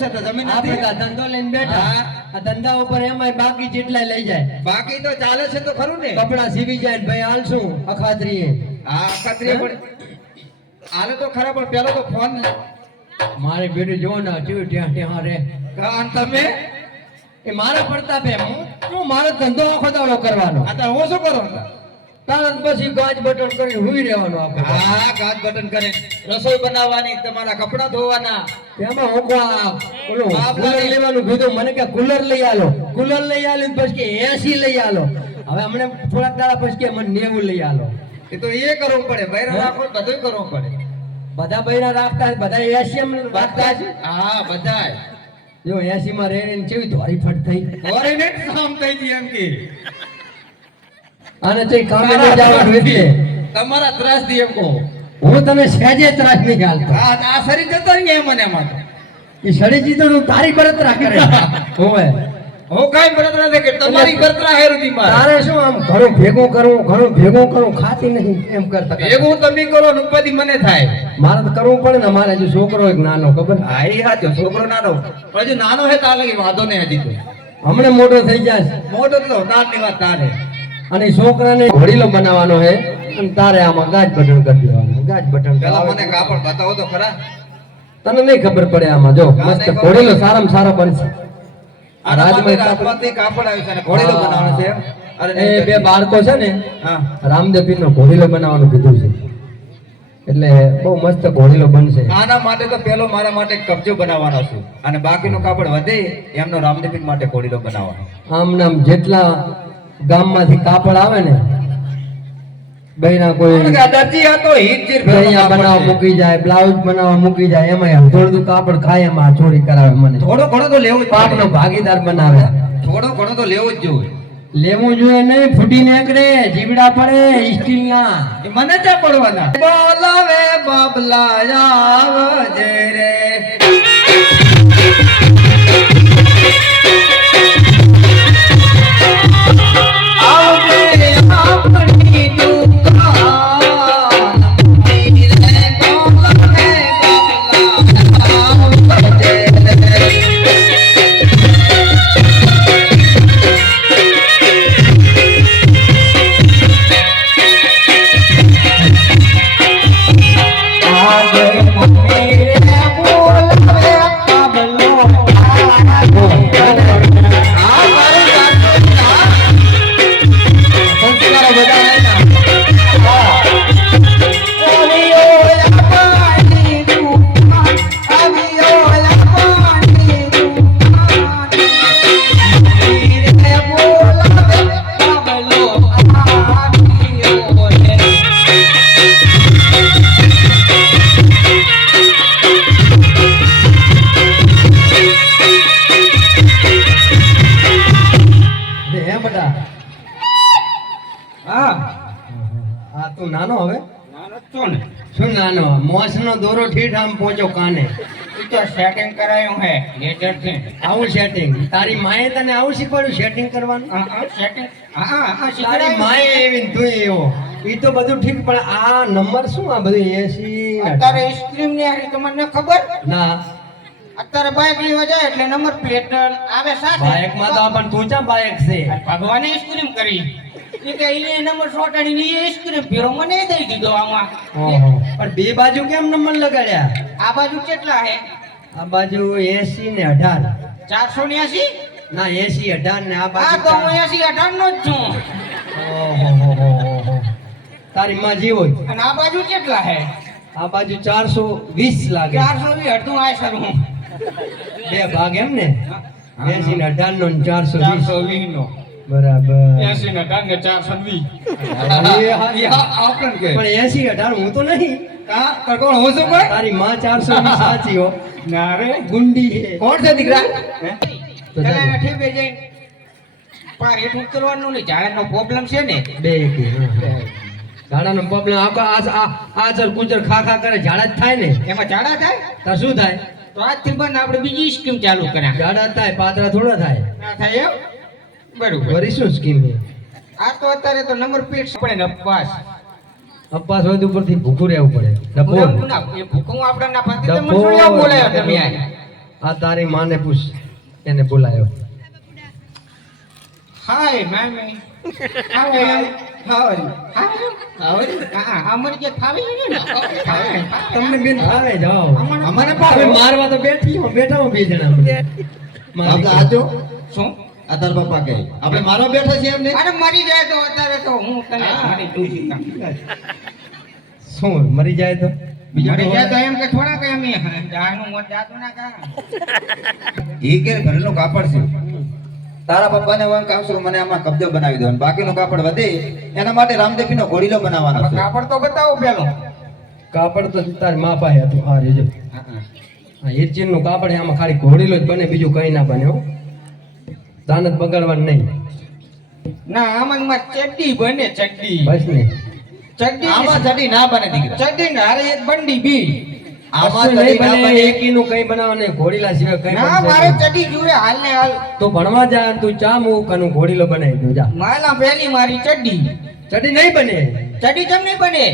છે તો જમીન આપણે નથી. આ ધંધો લઈને બેઠા આ ધંધા ઉપર એમાંય બાકી જેટલા લઈ જાય બાકી તો ચાલે છે તો ખરું ને. કપડા સીવી જાય ને ભાઈ હાલશું અખાત્રીએ હા અખાત્રીએ પણ હાલે તો ખરા પણ પેલો તો ફોન મારી બેટી જો ને ત્યાં ત્યાં રે અને તમે એ મારા પડતા બે હું મારો ધંધો આખો દાડો કરવાનો આ તો હું શું કરું તારત પછી ગાજ બટન કરીને હુઈ રહેવાનું આપણે હા ગાજ બટન કરે રસોઈ બનાવવાની તમારા કપડા ધોવાના એમાં હું ઓલું કુલર લેવાનું કીધું મને કે કુલર લઈ આલો કુલર લઈ આલી પછી કે એસી લઈ આલો હવે અમને થોડાક દાડા પછી કે મને 90 લઈ આલો એ તો એ કરવું પડે બૈરા રાખો બધું કરવું પડે બધા બૈરા રાખતા બધા એસી એમ રાખતા છે હા બધાય જો 80 માં રેને કેવી ધોરી ફટ થઈ ઓરીને કામ થઈ ગઈ એમ કે અને તે કામે ન જવાનું એટલે તમારા ત્રાસ દી એમ કહો હું તને સહેજે ત્રાસ નહીં ગાલતો હા આ સરી જતો ને મને એમાં એ સડી જીતો તું તારી બળતરા કરે હોવે હું કાઈ બળતરા નથી કે તમારી બળતરા હેરુદી માર તારે શું આમ ઘણું ભેગું કરું ખાતી નહીં એમ કરતા ભેગું તમે કરો ને ઉપાધિ મને થાય મારે તો કરવું પડે ને મારે હજુ છોકરો એક નાનો ખબર હા એ સાચો છોકરો નાનો હજુ નાનો હે તાર લગી વાંધો નહીં હજી તો હમણે મોટો થઈ જાય મોટો તો નાની વાત તારે અને છોકરાને ઘોડીલો બનાવવાનો હે અને તારે આમાં ગાજ બટન કરી દેવાનું ગાજ બટન પેલા મને કાપડ બતાવો તો ખરા તને નહીં ખબર પડે આમાં જો મસ્ત ઘોડીલો સારામાં સારો બનશે આ રાજમાંથી કાપડ આવ્યું છે અને ઘોડીલો બનાવવાનો છે અરે એ બે બાળકો છે ને હા રામદેવ પીર નો ઘોડીલો બનાવવાનું કીધું છે એટલે બહુ મસ્ત ઘોડીલો બનશે આના માટે તો પેલો મારા માટે કબજો બનાવવાનો છે અને બાકીનો કાપડ વધે એમનો રામદેવ પીર માટે ઘોડીલો બનાવવાનો આમ નામ જેટલા ગામમાંથી કાપડ આવે ને બેના કોઈ દરજી હતો હીટ અહીંયા બનાવવા મૂકી જાય બ્લાઉઝ બનાવવા મૂકી જાય એમાં થોડું કાપડ ખાય એમાં ચોરી કરાવે મને થોડો ઘણો તો લેવું જ પાપનો ભાગીદાર બનાવે થોડો ઘણો તો લેવું જ જોઈએ લેવું જોઈએ નહીં ફૂટી નીકળે જીવડા પડે સ્ટીલ ના એ મને ક્યાં પડવાના બોલાવે બાબલા આવજે રે તું નાનો હવે નાનો છો ને શું નાનો મોસનો દોરો ઠીઠ આમ પહોંચો કાને ઈ તો સેટિંગ કરાયું હે લેટર થી આવું સેટિંગ તારી માએ તને આવું શીખવાડ્યું સેટિંગ કરવાનું સેટિંગ હા તારી માએ એવી ને તું એવો ઈ તો બધું ઠીક પણ આ નંબર શું આ બધું 80 અત્યારે સ્ક્રીન ની આરી તમને ખબર ના અત્યારે બાઇક લેવા જાય એટલે નંબર પ્લેટ આવે સાથે બાઇક માં તો પણ તું ચા બાઇક છે ભગવાને સ્ક્રીન કરી એ કે ઈ નંબર સોટાડી ની એ સ્ક્રીન ફેરો મને દઈ દીધો આમાં ઓહો પણ બે બાજુ કેમ નંબર લગાડ્યા આ બાજુ કેટલા હે આ બાજુ 80 ને 18 480 ના 80 18 ને આ આ બાજુ તો હું 80 18 નો જ છું ઓહો તારી માં જીવો જ. અને આ બાજુ કેટલા હે આ બાજુ 420 લાગે 420 અડધું આ સર હું બે ભાગ એમ ને 80 ને 18 નો ને 420 420 નો બરાબર 80 ને 18 ને 420 આપણને કે પણ 80 18 હું તો નહીં કા કોણ હું શું ભાઈ તારી માં 420 સાચી હો ના રે ગુંડી છે કોણ છે દીકરા તો ચલા ચાલો. ઠીક બે જઈ પણ રેટ ઉતરવાનું નહીં ઝાડાનો પ્રોબ્લેમ છે ને બે એકી, હા. ઝાડાનો પ્રોબ્લેમ આ જર ગુજર ખા ખા કરે ઝાડા જ થાય ને એમાં ઝાડા થાય તો શું થાય તો આજથી બંધ આપણે બીજી સ્કીમ ચાલુ કર્યા ઝાડા થાય પાતળા થોડા થાય ના થાય એમ બરોબર વરી શું સ્કીમ છે આ તો અત્યારે તો નંબર પ્લેટ પડે ને અપવાસ અપવાસ હોય તો ઉપરથી ભૂખું રહેવું પડે ડબોર ના એ ભૂકું આપણે ના પાતી તમે શું લેવા બોલાયો તમે આ આ તારી માને પૂછ, એને બોલાયો. હાય મામી હાય હાય હા અમર જે થાવી ને તમને બેન આવે જાઓ. અમને હવે મારવા તો બેઠા હું બે જણા. આપણે આજો શું આ તાર પપ્પા કહે આપણે મારવા બેઠા છીએ એમને. અરે મરી જાય તો અત્યારે તો હું તને મારી દૂધી શું મરી જાય તો મરી જાય તો એમ કે થોડા કે અમે જાનું મત જાતું ના કા એ કે ઘરનું કાપડ છે. તારા પપ્પાને હું એમ કામ છું મને આમાં કબજો બનાવી દો અને બાકીનું કાપડ વધે એના માટે રામદેવીનો ઘોડીલો બનાવવાનો છે. કાપડ તો બતાવો પેલો કાપડ તો તારી મા પાસે હતું. આ રેજો હા એચીન નું કાપડ આમાં ખાલી ઘોડીલો જ બને, બીજું કઈ ના બને. હો દાનત બગાડવાનું નહીં. ના આમાં માં ચડ્ડી બને ચડ્ડી બસ ને ચડ્ડી આમાં ચડી ના બને દીકરા. ચડ્ડી ને હારે એક બંડી બી આમાં નહીં ચડી ના બને, બને. એકીનું કઈ બનાવવાનું ઘોડીલા સિવાય કઈ ના બનશે મારે નહીં. ચડી જુએ હાલ ને હાલ તો ભણવા જા અને તું ચા મૂક અને ઘોડીલો બનાવી દઉં જા. માલા પહેલી મારી ચડ્ડી ચડી નહીં બને. ચડી કેમ નહીં બને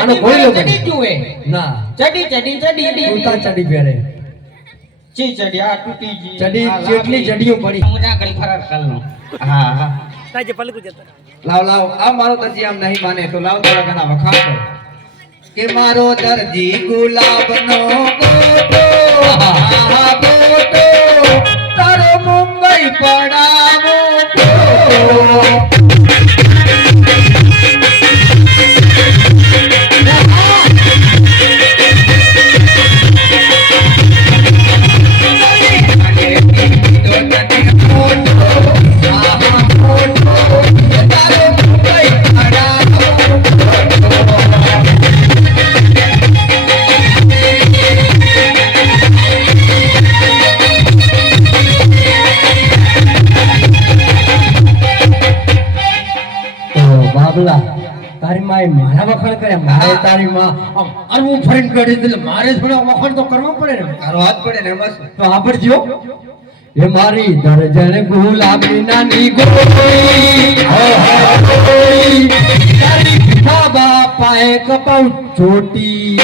આનો ચડી ઘોડીલો મારે બને. ચડી જુએ ના ચડી ચડી ચડી તું તાર ચડી પહેરે. ચી ચડી આ તૂટી ગઈ ચડી આ જેટલી લાકડી. ચડીઓ પડી. હું ના કરી ફરાર કર લઉં હા હા લાવ લાવ આ મારો દરજી આમ નહીં માને તો લાવ તારા ઘણા વખાણ કર કે મારો દરજી ગુલાબનો ગોટો આહા ગોટો તારો મુંબઈ પડાવો બાબલા તારી માએ મારા વખાણ કર્યા, મારે તારી માં આમ અરવું ફરીને કરી એટલે મારે થોડા વખાણ તો કરવા પડે ને. તારો હાથ પડે ને બસ તો સાંભળજો. એ મારી દર્જન ગુલાબી નાની ગોરી તારી પીઠા બાપાએ કપાઉ ચોટી.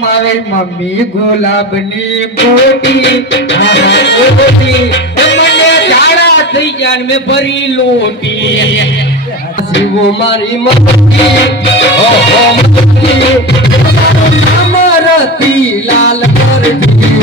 મારી મમ્મી ગુલાબની બોટી આહા બોટી મને ઝાડા થઈ ગયા ને મેં ભરી લોટી શિવો મારી મતી ઓહો મતી અમારતી લાલ કરજી.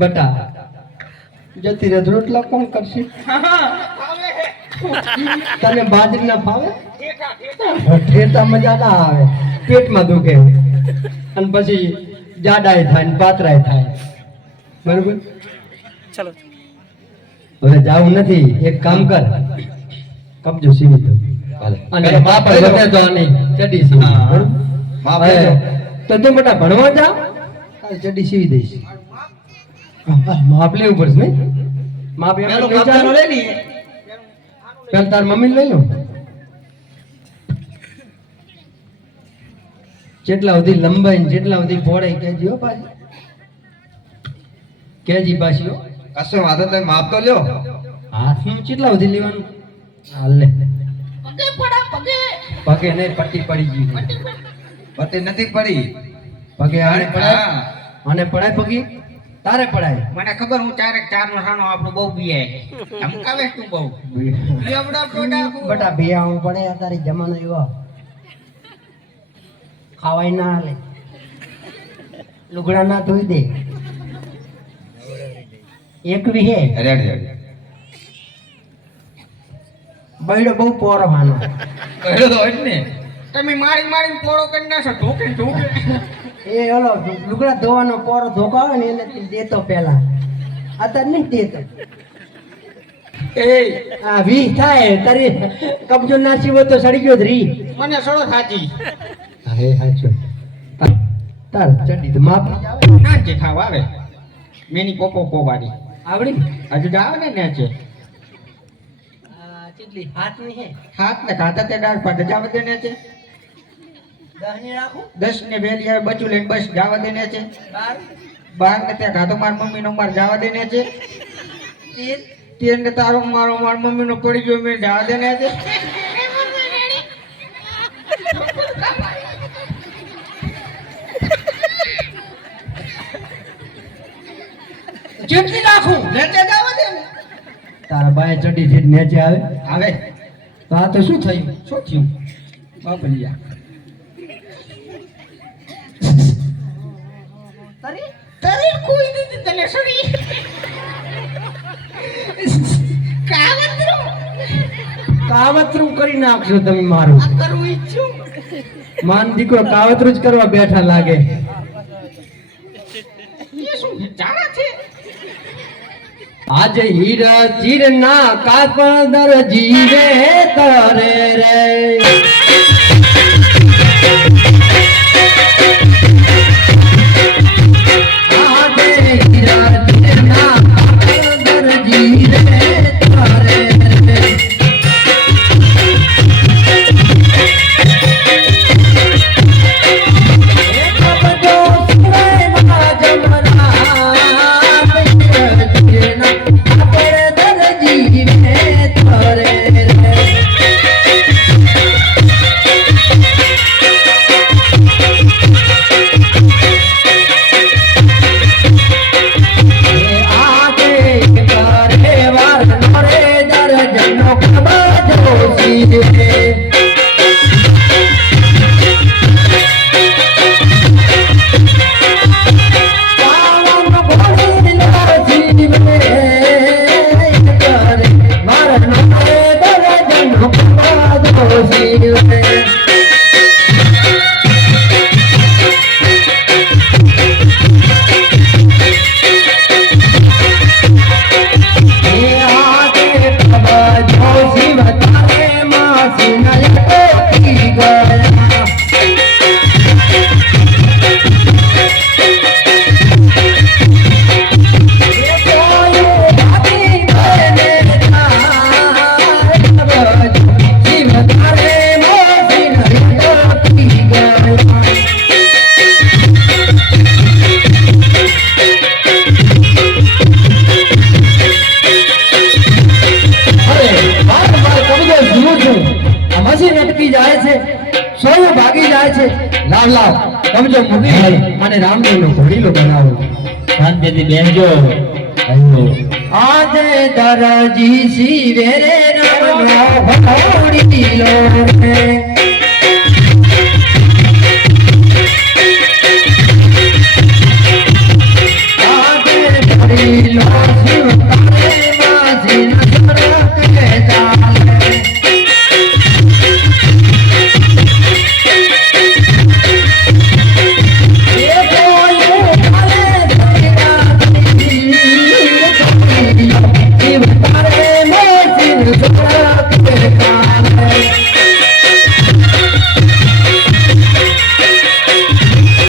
બટા જતી રે રોટલા કોણ કરશે? તને બાજરી ના ફાવે? ઠેઠા મજા ના આવે, પેટમાં દુખે અને પછી જાડાય થાય ને પાતરાય થાય. બરોબર ચલો હવે જાવું નથી, એક કામ કર કબજો સીવી દો અને બાપ વધે તો આની ચડી સીવી દો. બરોબર? બાપ હવે લેજો. તો તું બેટા ભણવા જા, તારી ચડી સીવી દઈશ. માપ લેવું પડશે નહીં? માપ એમ પેલો નહીં કાપતાનો ચાલે? લઈ લઈએ. પેલ તાર મમ્મી લઈ લો. જેટલા સુધી લંબાઈ ને જેટલા સુધી પહોળાઈ કેજી હો પાછી કેજી પાછી હો કશો વાંધો તમે માપ તો લ્યો હાથનું કેટલા સુધી લેવાનું હાલ લે પગે નહીં પટ્ટી પડી ગઈ પતિ નથી પડી પગે આને પડાય હા. અને પડાય પગી તારે પડાય મને ખબર હું ચાર નો સાનો આપણું બહુ બીએ આમ કાવે તું બહુ લેવડા ટોડા બટા બે આવું પડે તારી જમાનો એવો ખાવાય ના હાલે લુગડા ના ધોઈ દે એક વિહે રેડી રેડી બૈડો બહુ પોરવાનો કહ્યું તો હોય જ ને તમે મારી પોળો કરી નાખો ઢોકે એ ઓલો લુગડા ધોવાનો પોરો ધોકો આવે ને એને દેતો પેલા અત્યારે નહીં દેતો એ આ વી થાય તારી કબજો નાસી હોય તો સડી ગયો જ રી મને સડો થાજી હે હાચો તાર ચડી તો માપ આવે ના જે ખાવ આવે મેની પોપો પોવાડી આવડી હજુ જ આવે ને છે આ ચીટલી હાથ ની હે હાથ ને ખાતા તે ડાળ પર જાવ દે ને છે 10 ની રાખું 10 ને વેલી આવે બચું લઈને બસ જાવા દે ને છે 12 બાર ને ત્યાં ખાતો માર મમ્મી નો માર જાવા દે ને છે 13 તેર ને તારો મારો માર મમ્મી નો પડી ગયો મેં જાવા દે ને છે ચીટલી રાખું લેતે જાવા દે ને તારા બાય ચડી થી નીચે આવે આવે તો આ તો શું થયું શું થયું બાપલિયા તારી તારે કોઈ નથી તને સડી કાવતરું કરી નાખશો તમે મારું કરું ઈચ્છું માન દીકરો કાવતરું જ કરવા બેઠા લાગે એ શું જાણા છે આજે હીરા ચીર ના કાપદર જીવે તારે રે આજે હીરા ચીર ના કાપદર જીવે તારે રે લાવ લાવ સમજો મૂકી ભાઈ મને રામદેવ નો ઘોડીલો બનાવો શાંતિથી બેસજો આજે દરજી સી વેરે રામ ઘોડીલો